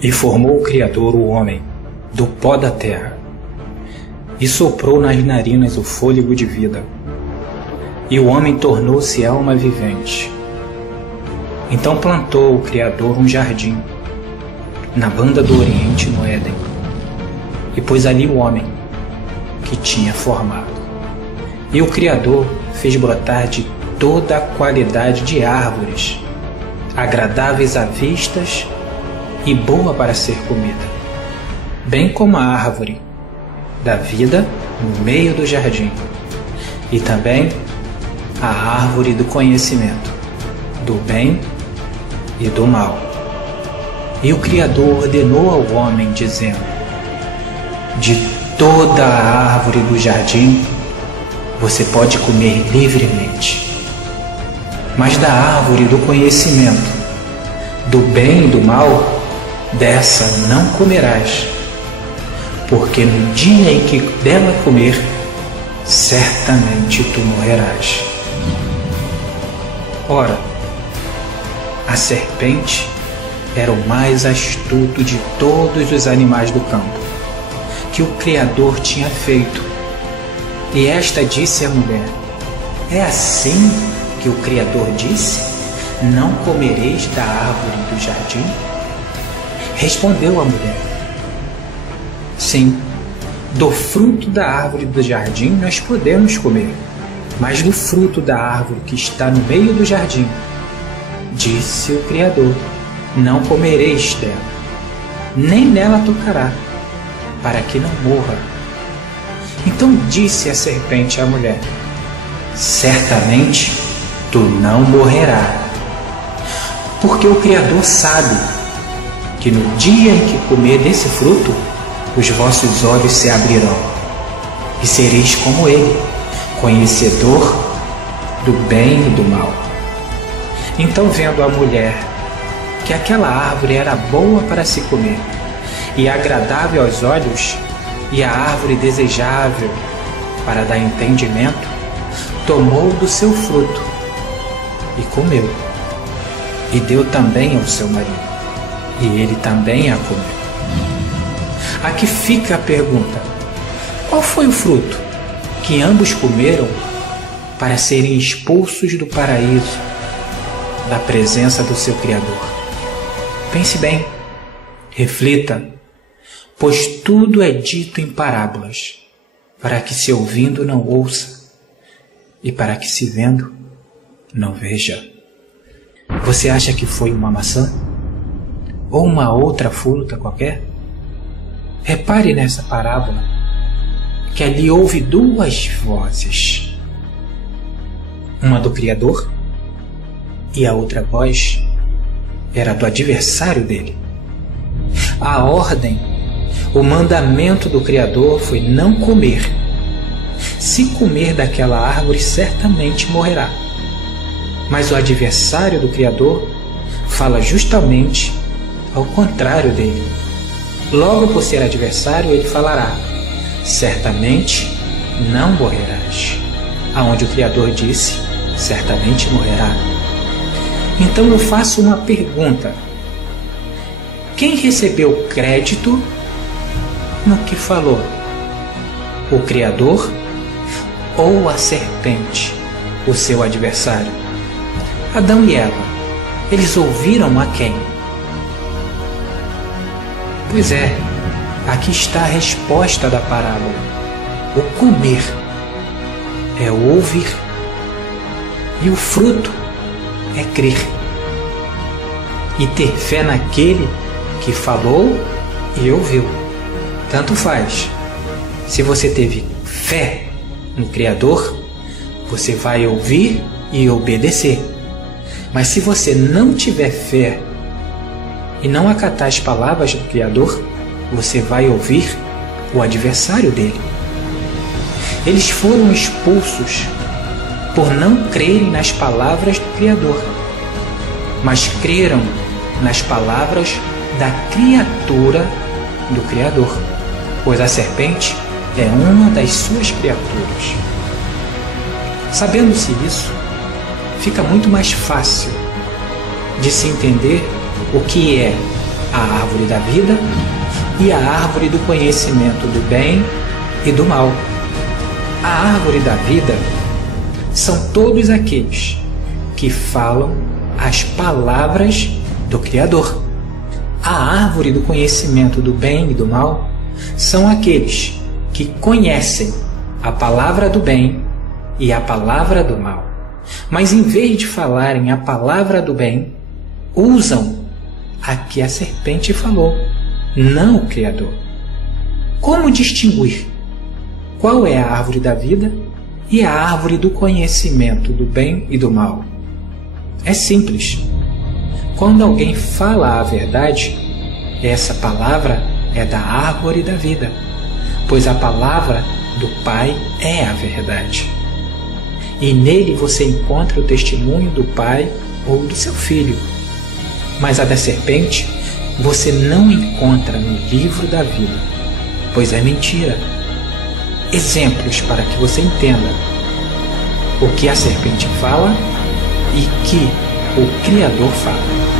E formou o Criador o homem do pó da terra, e soprou nas narinas o fôlego de vida, e o homem tornou-se alma vivente. Então plantou o Criador um jardim, na banda do Oriente, no Éden, e pôs ali o homem que tinha formado. E o Criador fez brotar de toda a qualidade de árvores, agradáveis à vistas e boa para ser comida, bem como a árvore da vida no meio do jardim, e também a árvore do conhecimento do bem e do mal. E o Criador ordenou ao homem, dizendo: de toda a árvore do jardim você pode comer livremente, mas da árvore do conhecimento do bem e do mal, dessa não comerás, porque no dia em que dela comer, certamente tu morrerás. Ora, a serpente era o mais astuto de todos os animais do campo que o Criador tinha feito. E esta disse à mulher: é assim que o Criador disse: não comereis da árvore do jardim? Respondeu a mulher: sim, do fruto da árvore do jardim nós podemos comer, mas do fruto da árvore que está no meio do jardim, disse o Criador, não comereis dela, nem nela tocará, para que não morra. Então disse a serpente à mulher: certamente tu não morrerás, porque o Criador sabe que no dia em que comer desse fruto, os vossos olhos se abrirão, e sereis como ele, conhecedor do bem e do mal. Então, vendo a mulher que aquela árvore era boa para se comer, e agradável aos olhos, e a árvore desejável para dar entendimento, tomou do seu fruto e comeu, e deu também ao seu marido, e ele também a comeu. Aqui fica a pergunta: qual foi o fruto que ambos comeram para serem expulsos do paraíso, da presença do seu Criador? Pense bem, reflita, pois tudo é dito em parábolas, para que se ouvindo não ouça, e para que se vendo não veja. Você acha que foi uma maçã? Ou uma outra fruta qualquer? Repare nessa parábola que ali houve duas vozes, uma do Criador e a outra voz era do adversário dele. A ordem, o mandamento do Criador foi não comer. Se comer daquela árvore, certamente morrerá. Mas o adversário do Criador fala justamente ao contrário dele. Logo por ser adversário, ele falará: certamente não morrerás. Aonde o Criador disse: certamente morrerá. Então eu faço uma pergunta: quem recebeu crédito no que falou? O Criador ou a serpente, o seu adversário? Adão e Eva, eles ouviram a quem? Pois é, aqui está a resposta da parábola. O comer é o ouvir, e o fruto é crer e ter fé naquele que falou e ouviu. Tanto faz. Se você teve fé no Criador, você vai ouvir e obedecer. Mas se você não tiver fé e não acatar as palavras do Criador, você vai ouvir o adversário dele. Eles foram expulsos por não crerem nas palavras do Criador, mas creram nas palavras da criatura do Criador, pois a serpente é uma das suas criaturas. Sabendo-se isso, fica muito mais fácil de se entender o que é a árvore da vida e a árvore do conhecimento do bem e do mal. A árvore da vida são todos aqueles que falam as palavras do Criador. A árvore do conhecimento do bem e do mal são aqueles que conhecem a palavra do bem e a palavra do mal, mas em vez de falarem a palavra do bem, usam a que a serpente falou, não o Criador. Como distinguir qual é a árvore da vida e a árvore do conhecimento do bem e do mal? É simples. Quando alguém fala a verdade, essa palavra é da árvore da vida, pois a palavra do Pai é a verdade. E nele você encontra o testemunho do Pai ou do seu filho. Mas a da serpente você não encontra no livro da vida, pois é mentira. Exemplos para que você entenda o que a serpente fala e que o Criador fala.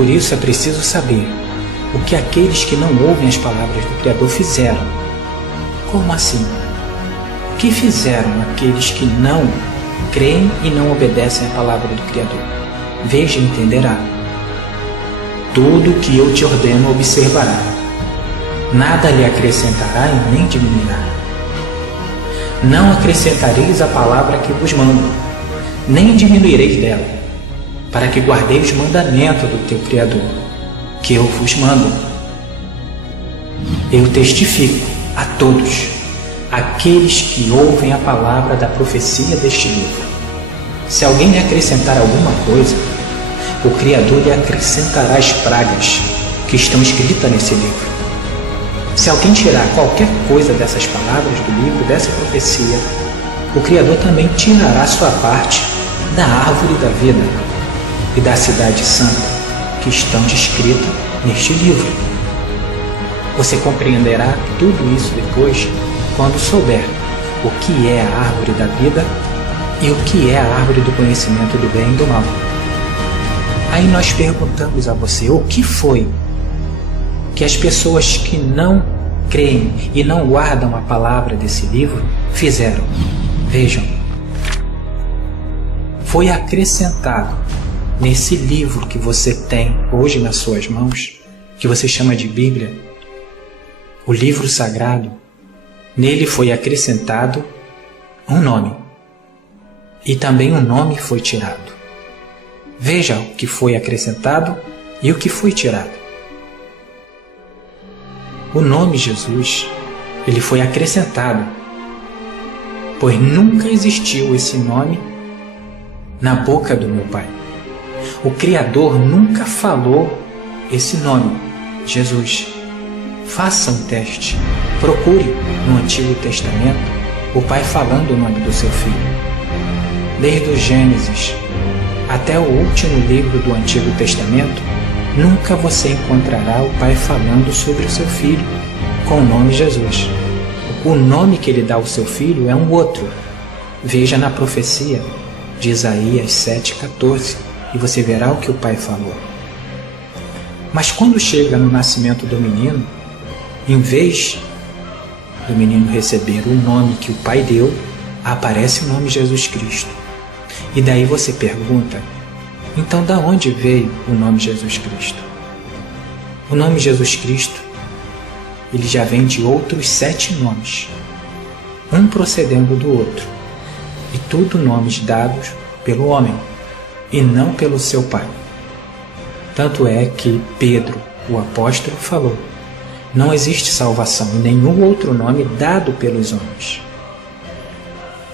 Por isso é preciso saber o que aqueles que não ouvem as palavras do Criador fizeram. Como assim? O que fizeram aqueles que não creem e não obedecem à palavra do Criador? Veja e entenderá. Tudo o que eu te ordeno observará. Nada lhe acrescentará e nem diminuirá. Não acrescentareis a palavra que vos mando, nem diminuireis dela, para que guardeis os mandamentos do teu Criador, que eu vos mando. Eu testifico a todos aqueles que ouvem a palavra da profecia deste livro. Se alguém lhe acrescentar alguma coisa, o Criador lhe acrescentará as pragas que estão escritas nesse livro. Se alguém tirar qualquer coisa dessas palavras do livro, dessa profecia, o Criador também tirará sua parte da árvore da vida e da cidade santa que estão descritas neste livro. Você compreenderá tudo isso depois, quando souber o que é a árvore da vida e o que é a árvore do conhecimento do bem e do mal. Aí nós perguntamos a você, o que foi que as pessoas que não creem e não guardam a palavra desse livro fizeram? Vejam, foi acrescentado nesse livro que você tem hoje nas suas mãos, que você chama de Bíblia, o livro sagrado, nele foi acrescentado um nome. E também um nome foi tirado. Veja o que foi acrescentado e o que foi tirado. O nome Jesus, ele foi acrescentado, pois nunca existiu esse nome na boca do meu Pai. O Criador nunca falou esse nome, Jesus. Faça um teste. Procure no Antigo Testamento o Pai falando o nome do seu Filho. Desde o Gênesis até o último livro do Antigo Testamento, nunca você encontrará o Pai falando sobre o seu Filho com o nome Jesus. O nome que ele dá ao seu Filho é um outro. Veja na profecia de Isaías 7,14 e você verá o que o Pai falou. Mas quando chega no nascimento do menino, em vez do menino receber o nome que o Pai deu, aparece o nome Jesus Cristo. E daí você pergunta, então da onde veio o nome Jesus Cristo? O nome Jesus Cristo, ele já vem de outros 7 nomes, um procedendo do outro, e tudo nomes dados pelo homem, e não pelo seu Pai. Tanto é que Pedro, o apóstolo, falou, não existe salvação em nenhum outro nome dado pelos homens.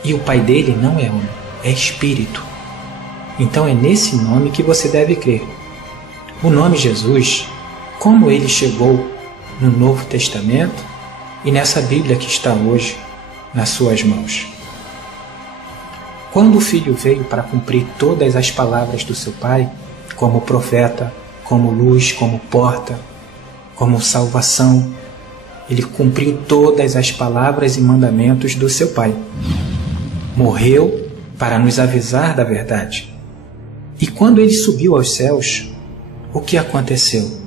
E o Pai dele não é homem, é Espírito. Então é nesse nome que você deve crer. O nome Jesus, como ele chegou no Novo Testamento e nessa Bíblia que está hoje nas suas mãos. Quando o Filho veio para cumprir todas as palavras do seu Pai, como profeta, como luz, como porta, como salvação, ele cumpriu todas as palavras e mandamentos do seu Pai. Morreu para nos avisar da verdade. E quando ele subiu aos céus, o que aconteceu?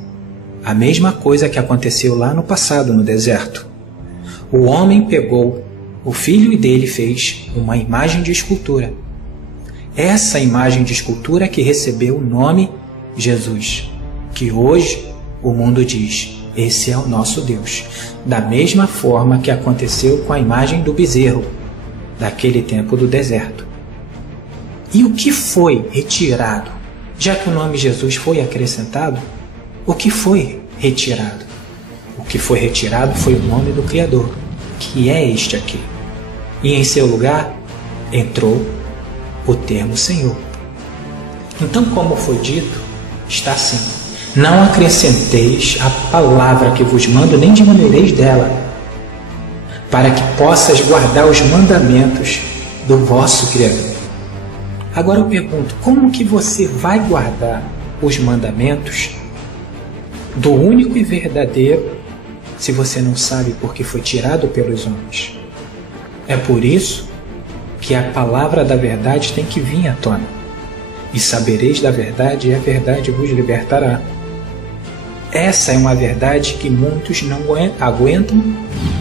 A mesma coisa que aconteceu lá no passado, no deserto. O homem pegou o filho e dele fez uma imagem de escultura. Essa imagem de escultura que recebeu o nome Jesus, que hoje o mundo diz, esse é o nosso Deus. Da mesma forma que aconteceu com a imagem do bezerro, daquele tempo do deserto. E o que foi retirado? Já que o nome Jesus foi acrescentado, o que foi retirado? O que foi retirado foi o nome do Criador, que é este aqui. E em seu lugar entrou o termo Senhor. Então, como foi dito, está assim: não acrescenteis a palavra que vos mando, nem diminuireis dela, para que possas guardar os mandamentos do vosso Criador. Agora eu pergunto, como que você vai guardar os mandamentos do único e verdadeiro se você não sabe porque foi tirado pelos homens? É por isso que a palavra da verdade tem que vir à tona. E sabereis da verdade, e a verdade vos libertará. Essa é uma verdade que muitos não aguentam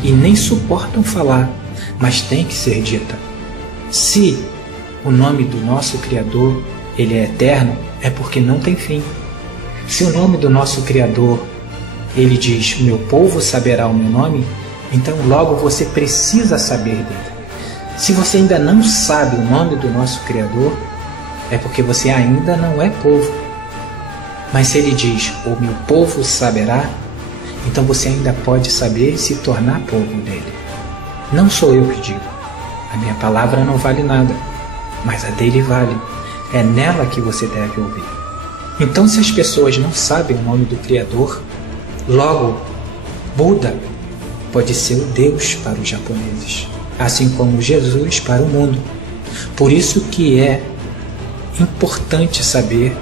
e nem suportam falar, mas tem que ser dita. Se o nome do nosso Criador, ele é eterno, é porque não tem fim. Se o nome do nosso Criador, ele diz, meu povo saberá o meu nome, então logo você precisa saber dele. Se você ainda não sabe o nome do nosso Criador, é porque você ainda não é povo. Mas se ele diz, o meu povo saberá, então você ainda pode saber e se tornar povo dele. Não sou eu que digo. A minha palavra não vale nada, mas a dele vale. É nela que você deve ouvir. Então, se as pessoas não sabem o nome do Criador, logo, Buda pode ser o Deus para os japoneses, assim como Jesus para o mundo. Por isso que é importante saber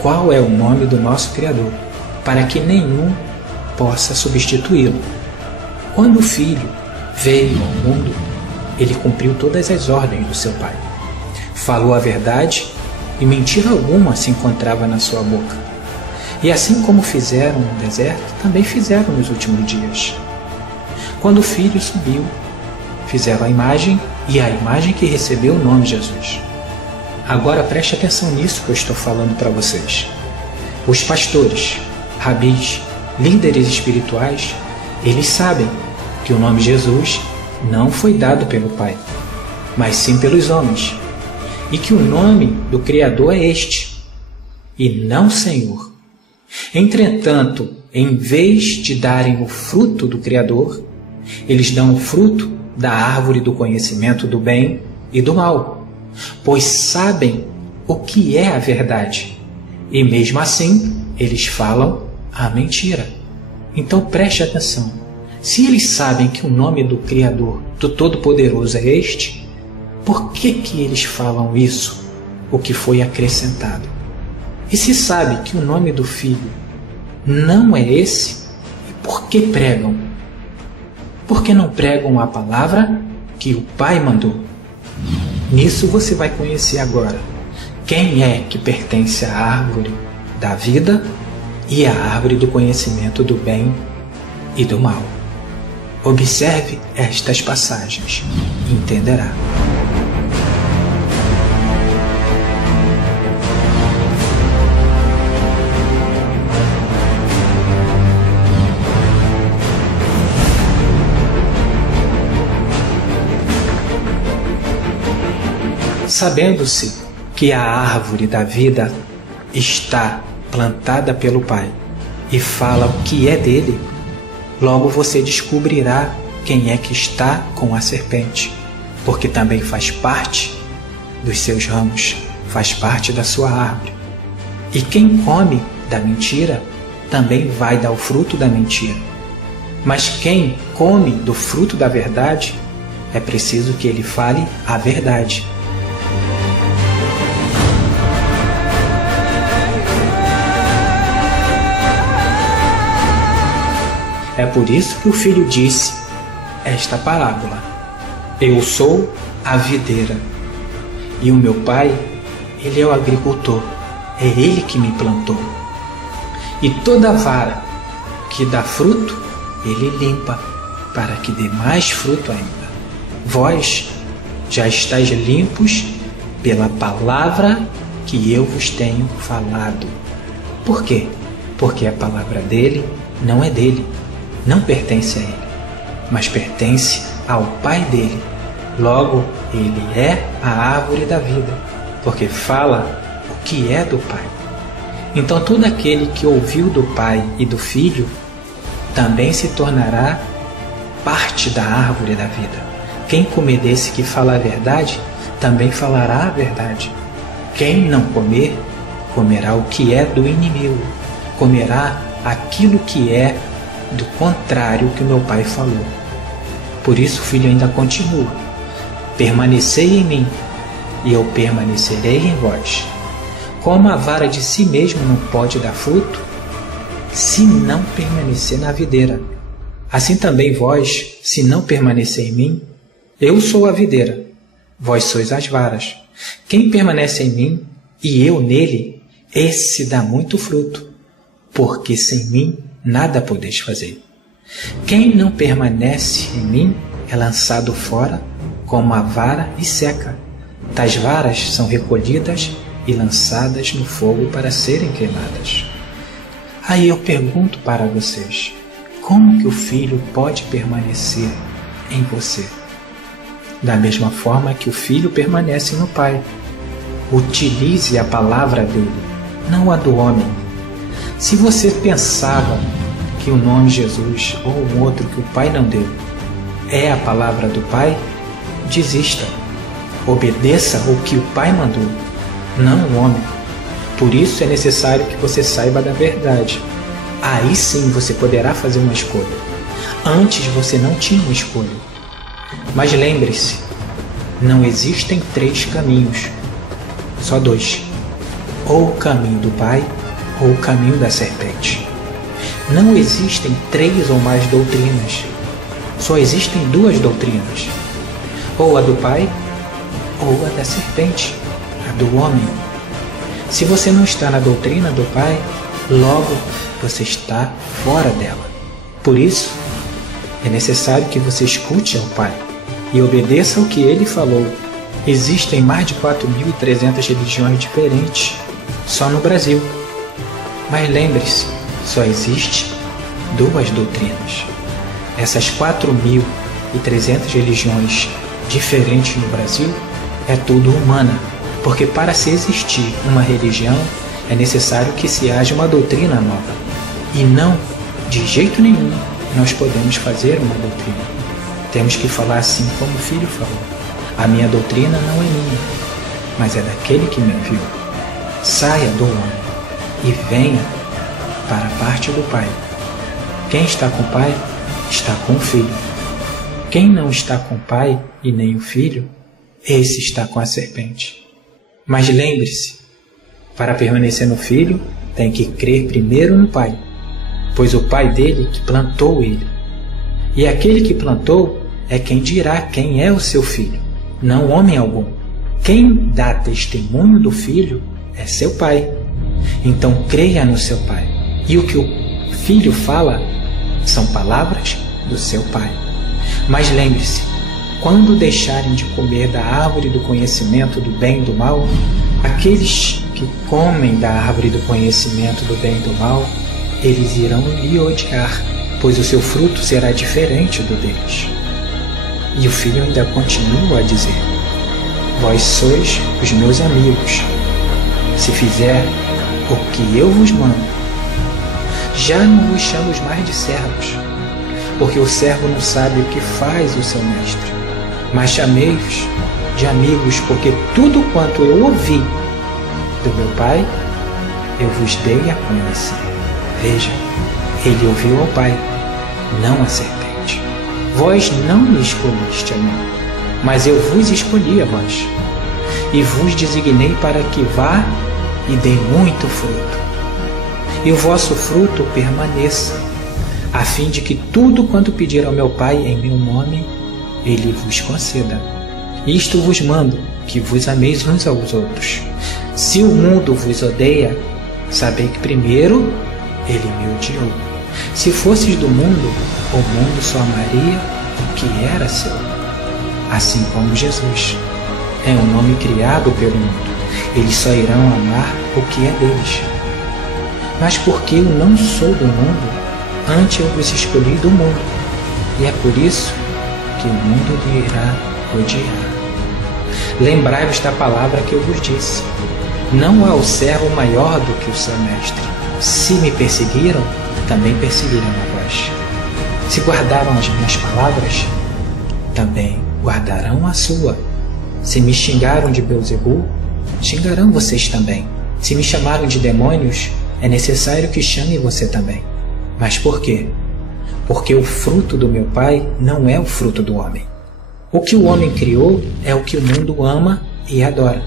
qual é o nome do nosso Criador, para que nenhum possa substituí-lo. Quando o Filho veio ao mundo, ele cumpriu todas as ordens do seu Pai. Falou a verdade e mentira alguma se encontrava na sua boca. E assim como fizeram no deserto, também fizeram nos últimos dias. Quando o Filho subiu, fizeram a imagem, e a imagem que recebeu o nome Jesus. Agora preste atenção nisso que eu estou falando para vocês. Os pastores, rabis, líderes espirituais, eles sabem que o nome Jesus não foi dado pelo Pai, mas sim pelos homens, e que o nome do Criador é este, e não Senhor. Entretanto, em vez de darem o fruto do Criador, eles dão o fruto da árvore do conhecimento do bem e do mal, pois sabem o que é a verdade, e mesmo assim eles falam a mentira. Então preste atenção. Se eles sabem que o nome do Criador, do Todo-Poderoso é este, por que eles falam isso, o que foi acrescentado? E se sabe que o nome do Filho não é esse, por que pregam? Por que não pregam a palavra que o Pai mandou? Nisso você vai conhecer agora quem é que pertence à árvore da vida e à árvore do conhecimento do bem e do mal. Observe estas passagens e entenderá. Sabendo-se que a árvore da vida está plantada pelo Pai e fala o que é dele, logo você descobrirá quem é que está com a serpente, porque também faz parte dos seus ramos, faz parte da sua árvore. E quem come da mentira também vai dar o fruto da mentira. Mas quem come do fruto da verdade, é preciso que ele fale a verdade. É por isso que o Filho disse esta parábola: eu sou a videira, e o meu Pai, ele é o agricultor, é ele que me plantou. E toda vara que dá fruto, ele limpa, para que dê mais fruto ainda. Vós já estáis limpos pela palavra que eu vos tenho falado. Por quê? Porque a palavra dele não é dele, não pertence a ele, mas pertence ao Pai dele. Logo, ele é a árvore da vida, porque fala o que é do Pai. Então todo aquele que ouviu do Pai e do Filho também se tornará parte da árvore da vida. Quem comer desse que fala a verdade, também falará a verdade. Quem não comer, comerá o que é do inimigo, comerá aquilo que é do contrário que o meu Pai falou. Por isso o Filho ainda continua: permanecei em mim, e eu permanecerei em vós. Como a vara de si mesmo não pode dar fruto, se não permanecer na videira, assim também vós, se não permanecer em mim, eu sou a videira, vós sois as varas. Quem permanece em mim e eu nele, esse dá muito fruto, porque sem mim nada podeis fazer. Quem não permanece em mim é lançado fora como a vara e seca. Tais varas são recolhidas e lançadas no fogo para serem queimadas. Aí eu pergunto para vocês: como que o Filho pode permanecer em você? Da mesma forma que o Filho permanece no Pai. Utilize a palavra dele, não a do homem. Se você pensava que o nome Jesus ou um outro que o Pai não deu é a palavra do Pai, desista. Obedeça o que o Pai mandou, não o homem. Por isso é necessário que você saiba da verdade. Aí sim você poderá fazer uma escolha. Antes você não tinha uma escolha. Mas lembre-se, não existem 3 caminhos, só 2. Ou o caminho do Pai, ou o caminho da serpente. Não existem 3 ou mais doutrinas, só existem 2 doutrinas, ou a do Pai, ou a da serpente, a do homem. Se você não está na doutrina do Pai, logo você está fora dela. Por isso, é necessário que você escute ao Pai e obedeça ao que Ele falou. Existem mais de 4.300 religiões diferentes só no Brasil. Mas lembre-se, só existe 2 doutrinas. Essas 4.300 religiões diferentes no Brasil é tudo humana, porque para se existir uma religião é necessário que se haja uma doutrina nova. E não, de jeito nenhum, nós podemos fazer uma doutrina. Temos que falar assim como o Filho falou. A minha doutrina não é minha, mas é daquele que me enviou. Saia do homem e venha para a parte do Pai. Quem está com o Pai, está com o Filho. Quem não está com o Pai e nem o Filho, esse está com a serpente. Mas lembre-se, para permanecer no Filho, tem que crer primeiro no Pai, pois o Pai dele que plantou ele. E aquele que plantou é quem dirá quem é o seu filho, não homem algum. Quem dá testemunho do Filho é seu Pai. Então creia no seu Pai. E o que o Filho fala são palavras do seu Pai. Mas lembre-se, quando deixarem de comer da árvore do conhecimento do bem e do mal, aqueles que comem da árvore do conhecimento do bem e do mal, eles irão lhe odiar, pois o seu fruto será diferente do deles. E o Filho ainda continua a dizer: vós sois os meus amigos, se fizer o que eu vos mando. Já não vos chamo mais de servos, porque o servo não sabe o que faz o seu mestre, mas chamei-vos de amigos, porque tudo quanto eu ouvi do meu Pai, eu vos dei a conhecer. Veja, ele ouviu ao Pai, não a serpente. Vós não me escolhiste a mim, mas eu vos escolhi a vós, e vos designei para que vá e dê muito fruto, e o vosso fruto permaneça, a fim de que tudo quanto pedir ao meu Pai em meu nome, ele vos conceda. Isto vos mando, que vos ameis uns aos outros. Se o mundo vos odeia, sabei que primeiro ele me odiou. Se fosses do mundo, o mundo só amaria o que era seu. Assim como Jesus é um nome criado pelo mundo, eles só irão amar o que é deles. Mas porque eu não sou do mundo, antes eu vos escolhi do mundo, e é por isso que o mundo lhe irá odiar. Lembrai-vos da palavra que eu vos disse: não há o servo maior do que o seu mestre. Se me perseguiram, também perseguirão a vós. Se guardaram as minhas palavras, também guardarão a sua. Se me xingaram de Beelzebul, xingarão vocês também. Se me chamaram de demônios, é necessário que chame você também. Mas por quê? Porque o fruto do meu Pai não é o fruto do homem. O que o homem criou é o que o mundo ama e adora.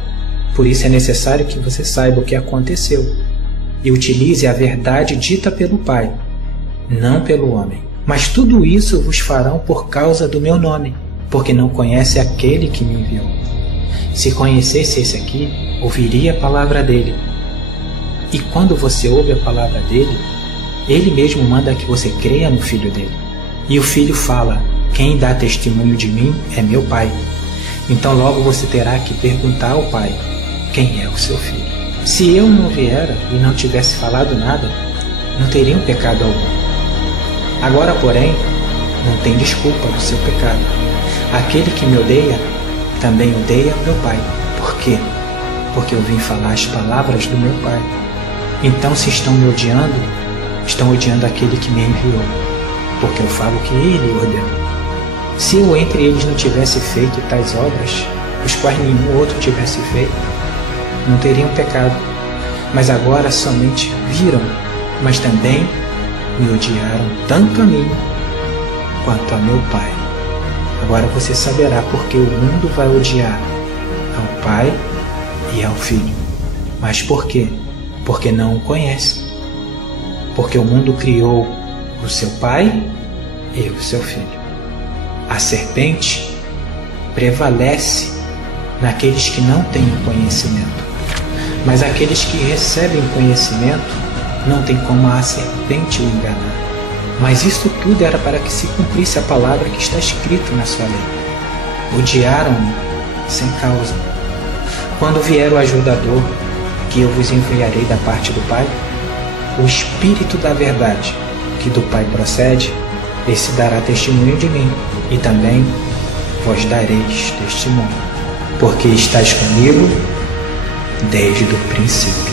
Por isso é necessário que você saiba o que aconteceu e utilize a verdade dita pelo Pai, não pelo homem. Mas tudo isso vos farão por causa do meu nome, porque não conhece aquele que me enviou. Se conhecesse esse aqui, ouviria a palavra dele. E quando você ouve a palavra dele, ele mesmo manda que você creia no Filho dele. E o Filho fala: quem dá testemunho de mim é meu Pai. Então logo você terá que perguntar ao Pai: quem é o seu Filho? Se eu não viera e não tivesse falado nada, não teria um pecado algum. Agora, porém, não tem desculpa do seu pecado. Aquele que me odeia, também odeia meu Pai. Por quê? Porque eu vim falar as palavras do meu Pai. Então, se estão me odiando, estão odiando aquele que me enviou, porque eu falo que ele ordenou. Se eu entre eles não tivesse feito tais obras, os quais nenhum outro tivesse feito, não teriam pecado. Mas agora somente viram, mas também me odiaram tanto a mim quanto a meu Pai. Agora você saberá porque o mundo vai odiar ao Pai e ao Filho. Mas por quê? Porque não o conhece. Porque o mundo criou o seu Pai e o seu Filho. A serpente prevalece naqueles que não têm o conhecimento. Mas aqueles que recebem conhecimento não tem como a serpente o enganar. Mas isso tudo era para que se cumprisse a palavra que está escrito na sua lei. Odiaram-me sem causa. Quando vier o ajudador, que eu vos enviarei da parte do Pai, o Espírito da verdade, que do Pai procede, esse dará testemunho de mim, e também vós dareis testemunho, porque estáis comigo desde o princípio.